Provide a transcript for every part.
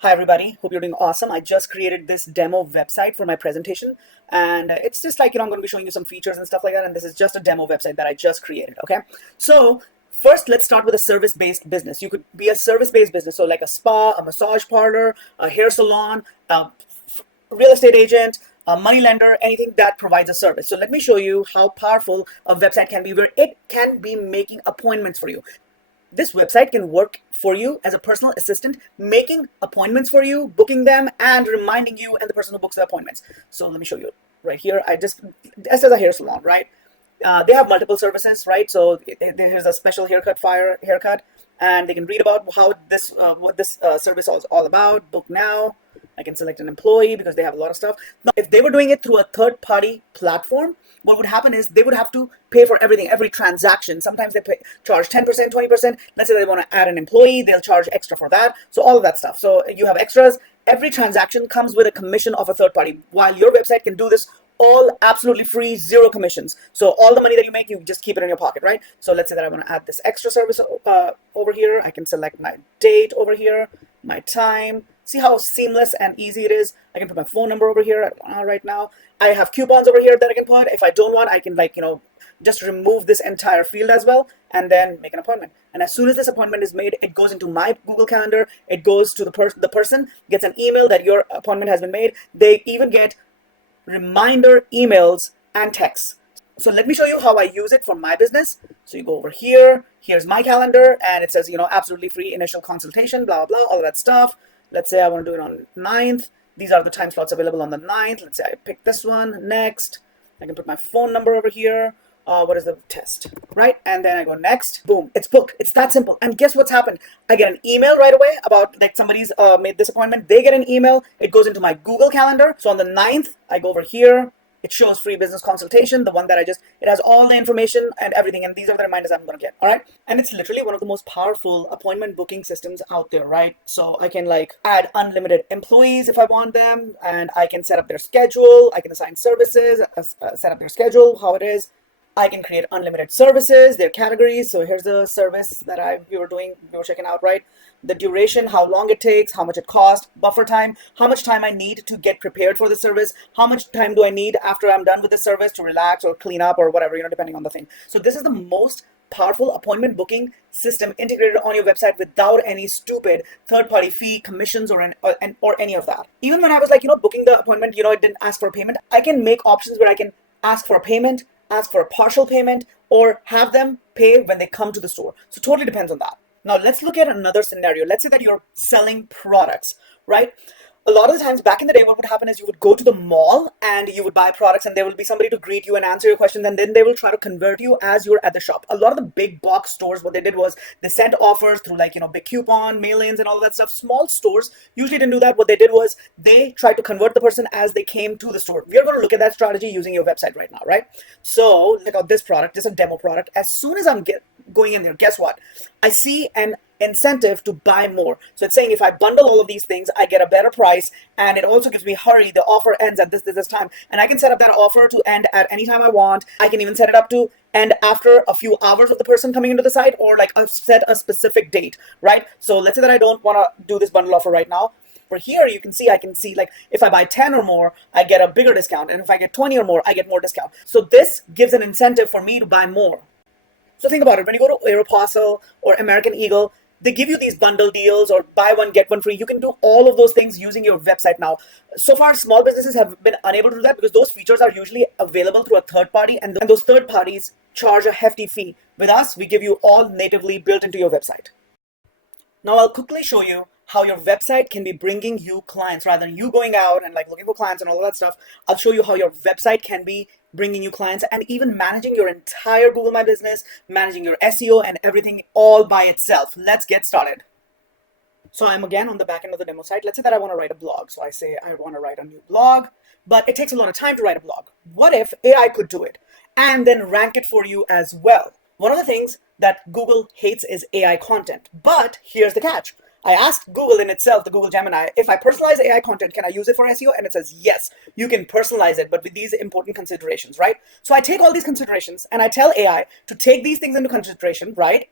Hi everybody, hope you're doing awesome. I just created this demo website for my presentation, and it's just like, I'm going to be showing you some features and stuff like that, and this is just a demo website that I just created, okay? So first, let's start with a service-based business. You could be a service-based business, so like a spa, a massage parlor, a hair salon, a real estate agent, a money lender, anything that provides a service. So let me show you how powerful a website can be, where it can be making appointments for you. This website can work for you as a personal assistant, making appointments for you, booking them, and reminding you and the person who books the appointments. So let me show you right here. This is a hair salon, right? They have multiple services, right? So there's a special haircut, fire haircut, and they can read about how this what this service is all about. Book now. I can select an employee because they have a lot of stuff. Now, if they were doing it through a third-party platform, what would happen is they would have to pay for everything, every transaction. Sometimes they charge 10%, 20%. Let's say they want to add an employee, they'll charge extra for that. So all of that stuff. So you have extras. Every transaction comes with a commission of a third party, while your website can do this all absolutely free, zero commissions. So all the money that you make, you just keep it in your pocket, right? So let's say that I want to add this extra service over here. I can select my date over here, my time. See how seamless and easy it is. I can put my phone number over here right now. I have coupons over here that I can put. If I don't want, I can just remove this entire field as well and then make an appointment. And as soon as this appointment is made, it goes into my Google Calendar. It goes to the person gets an email that your appointment has been made. They even get reminder emails and texts. So let me show you how I use it for my business. So you go over here, here's my calendar, and it says, absolutely free initial consultation, blah, blah, all of that stuff. Let's say I want to do it on 9th. These are the time slots available on the 9th. Let's say I pick this one, next. I can put my phone number over here. What is the test, right? And then I go next, boom, it's booked. It's that simple. And guess what's happened? I get an email right away about somebody's made this appointment. They get an email. It goes into my Google Calendar. So on the 9th, I go over here. It shows free business consultation, the one that it has all the information and everything. And these are the reminders I'm going to get. All right. And it's literally one of the most powerful appointment booking systems out there, right? So I can add unlimited employees if I want them, and I can set up their schedule. I can assign services, set up their schedule, how it is. I can create unlimited services, their categories. So here's the service that we were checking out, right? The duration, how long it takes, how much it costs, buffer time, how much time I need to get prepared for the service, how much time do I need after I'm done with the service to relax or clean up or whatever, depending on the thing. So this is the most powerful appointment booking system integrated on your website without any stupid third-party fee, commissions, or any of that. Even when I was booking the appointment, it didn't ask for a payment. I can make options where I can ask for a payment, ask for a partial payment, or have them pay when they come to the store. So totally depends on that. Now let's look at another scenario. Let's say that you're selling products, right? A lot of the times back in the day, what would happen is you would go to the mall and you would buy products, and there will be somebody to greet you and answer your questions, and then they will try to convert you as you're at the shop. A lot of the big box stores, what they did was they sent offers through big coupon, mail-ins and all that stuff. Small stores usually didn't do that. What they did was they tried to convert the person as they came to the store. We are going to look at that strategy using your website right now, right? So look at this product. This is a demo product. As soon as I'm going in there, guess what? I see an incentive to buy more. So it's saying if I bundle all of these things, I get a better price, and it also gives me hurry. The offer ends at this time, and I can set up that offer to end at any time I want. I can even set it up to end after a few hours of the person coming into the site, or I've set a specific date, right? So let's say that I don't want to do this bundle offer right now. For here, I can see if I buy 10 or more, I get a bigger discount, and if I get 20 or more, I get more discount. So this gives an incentive for me to buy more. So think about it. When you go to Aeropostale or American Eagle, they give you these bundle deals or buy one, get one free. You can do all of those things using your website now. So far, small businesses have been unable to do that because those features are usually available through a third party, and those third parties charge a hefty fee. With us, we give you all natively built into your website. Now I'll quickly show you how your website can be bringing you clients rather than you going out and looking for clients and all of that stuff. I'll show you how your website can be bringing you clients and even managing your entire Google My Business, managing your SEO and everything all by itself. Let's get started. So I'm again on the back end of the demo site. Let's say that I want to write a blog. So I say I want to write a new blog, but it takes a lot of time to write a blog. What if AI could do it and then rank it for you as well? One of the things that Google hates is AI content, but here's the catch. I asked Google in itself, the Google Gemini, if I personalize AI content, can I use it for SEO? And it says, yes, you can personalize it, but with these important considerations, right? So I take all these considerations and I tell AI to take these things into consideration, right?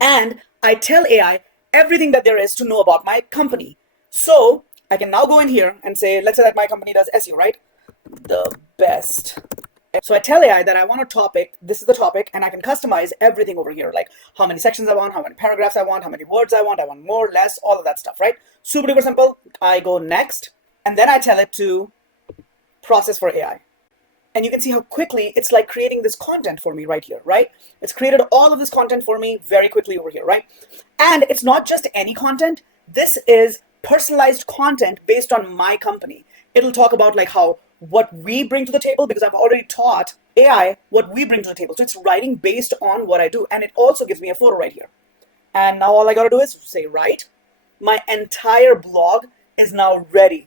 And I tell AI, everything that there is to know about my company. So I can now go in here and say, let's say that my company does SEO, right? The best. So I tell AI that I want a topic, this is the topic, and I can customize everything over here, like how many sections I want, how many paragraphs I want, how many words I want more, less, all of that stuff, right? Super duper simple. I go next, and then I tell it to process for AI. And you can see how quickly it's like creating this content for me right here, right? It's created all of this content for me very quickly over here, right? And it's not just any content. This is personalized content based on my company. It'll talk about like how what we bring to the table, because I've already taught AI what we bring to the table. So it's writing based on what I do. And it also gives me a photo right here. And now all I got to do is say write. My entire blog is now ready.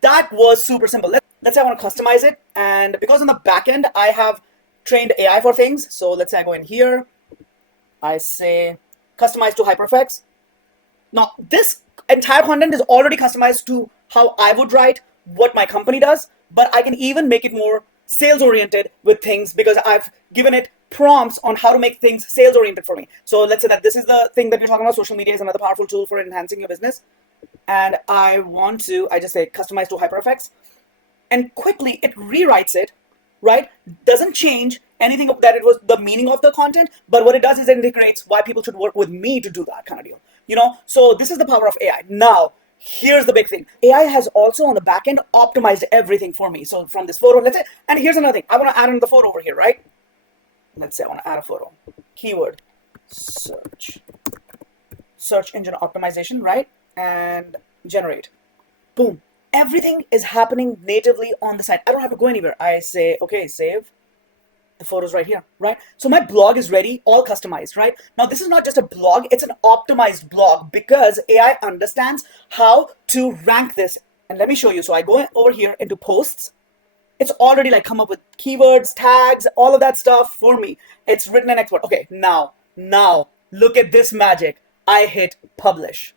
That was super simple. Let's say I want to customize it. And because on the back end, I have trained AI for things. So let's say I go in here. I say customize to hyperfX. Now, this entire content is already customized to how I would write, what my company does, but I can even make it more sales oriented with things because I've given it prompts on how to make things sales oriented for me. So let's say that this is the thing that you're talking about. Social media is another powerful tool for enhancing your business. And I just say customize to hyperfX, and quickly it rewrites it, right? Doesn't change anything that it was the meaning of the content, but what it does is it integrates why people should work with me to do that kind of deal. So this is the power of AI. Now, here's the big thing. AI has also on the back end optimized everything for me. So from this photo, let's say, and here's another thing. I want to add another photo over here, right? Let's say I want to add a photo. Keyword, search engine optimization, right? And generate. Boom. Everything is happening natively on the site. I don't have to go anywhere. I say, okay, save. The photos right here, right? So my blog is ready, all customized, right? Now, this is not just a blog, it's an optimized blog because AI understands how to rank this. And let me show you. So I go over here into posts. It's already like come up with keywords, tags, all of that stuff for me. It's written in export. Okay, now, look at this magic. I hit publish.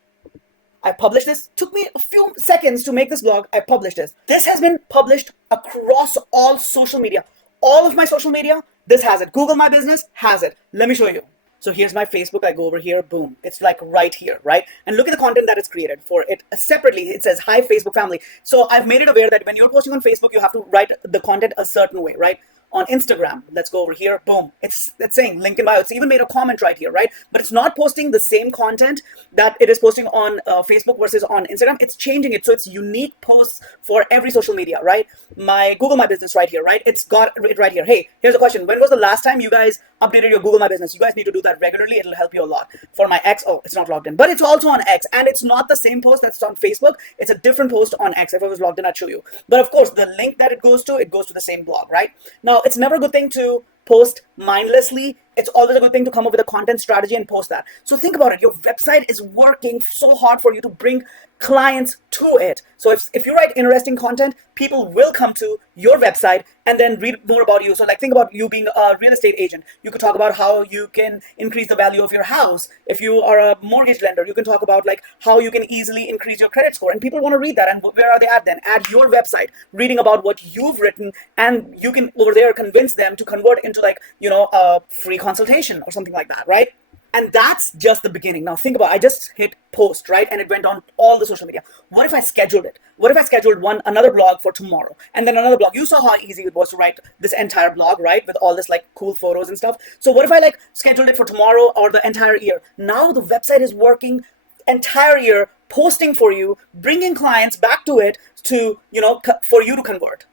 I published this. Took me a few seconds to make this blog. I published this. This has been published across all social media. All of my social media, this has it. Google My Business has it. Let me show you. So here's my Facebook. I go over here. Boom. It's like right here, right? And look at the content that it's created for it separately. It says, hi, Facebook family. So I've made it aware that when you're posting on Facebook, you have to write the content a certain way, right? On Instagram, let's go over here. Boom. It's saying link in bio. It's even made a comment right here, right? But it's not posting the same content that it is posting on Facebook versus on Instagram. It's changing it. So it's unique posts for every social media, right? My Google My Business right here, right? It's got it right here. Hey, here's a question. When was the last time you guys updated your Google My Business? You guys need to do that regularly. It'll help you a lot. For my X, oh, it's not logged in, but it's also on X, and it's not the same post that's on Facebook. It's a different post on X. If I was logged in, I'd show you. But of course, the link that it goes to the same blog, right? Now, it's never a good thing to post mindlessly. It's always a good thing to come up with a content strategy and post that. So think about it. Your website is working so hard for you to bring clients to it. So if you write interesting content, people will come to your website and then read more about you. So like think about you being a real estate agent. You could talk about how you can increase the value of your house. If you are a mortgage lender, you can talk about like how you can easily increase your credit score. And people want to read that. And where are they at then? At your website, reading about what you've written, and you can over there convince them to convert into like, a free consultation or something like that, right? And that's just the beginning. Now think about, I just hit post, right? And it went on all the social media. What if I scheduled it? What if I scheduled another blog for tomorrow and then another blog? You saw how easy it was to write this entire blog, right? With all this like cool photos and stuff. So what if I like scheduled it for tomorrow or the entire year? Now the website is working entire year, posting for you, bringing clients back to it to, for you to convert.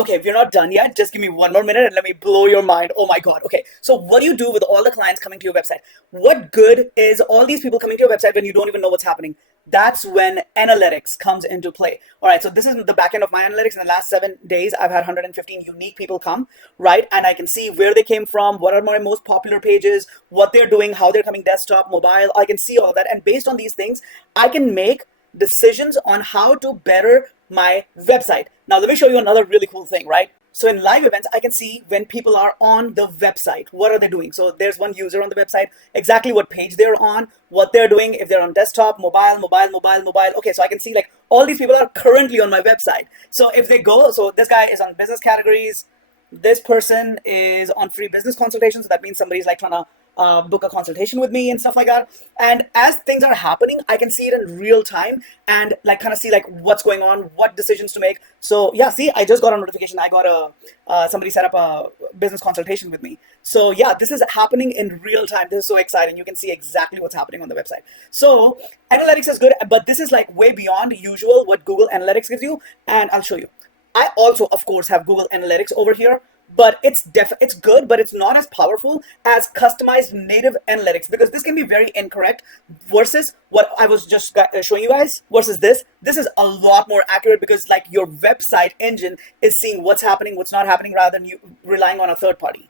Okay, if you're not done yet, just give me one more minute and let me blow your mind. Oh my God. Okay, so what do you do with all the clients coming to your website? What good is all these people coming to your website when you don't even know what's happening? That's when analytics comes into play. All right, so this is the back end of my analytics. In the last 7 days, I've had 115 unique people come, right? And I can see where they came from, what are my most popular pages, what they're doing, how they're coming desktop, mobile. I can see all that. And based on these things, I can make decisions on how to better my website. Now, let me show you another really cool thing, right? So in live events, I can see when people are on the website, what are they doing? So there's one user on the website, exactly what page they're on, what they're doing, if they're on desktop, mobile. Okay, so I can see like all these people are currently on my website. So if they go, so this guy is on business categories, this person is on free business consultations. So that means somebody's like trying to book a consultation with me and stuff like that. And as things are happening, I can see it in real time and like kind of see like what's going on, what decisions to make. So yeah, see, I just got a notification. I got a somebody set up a business consultation with me. So yeah, this is happening in real time. This is so exciting. You can see exactly what's happening on the website. So analytics is good, but this is like way beyond usual what Google Analytics gives you, and I'll show you. I also, of course, have Google Analytics over here, but it's good, but it's not as powerful as customized native analytics, because this can be very incorrect versus what I was just showing you guys versus this. This is a lot more accurate because like your website engine is seeing what's happening, what's not happening, rather than you relying on a third party.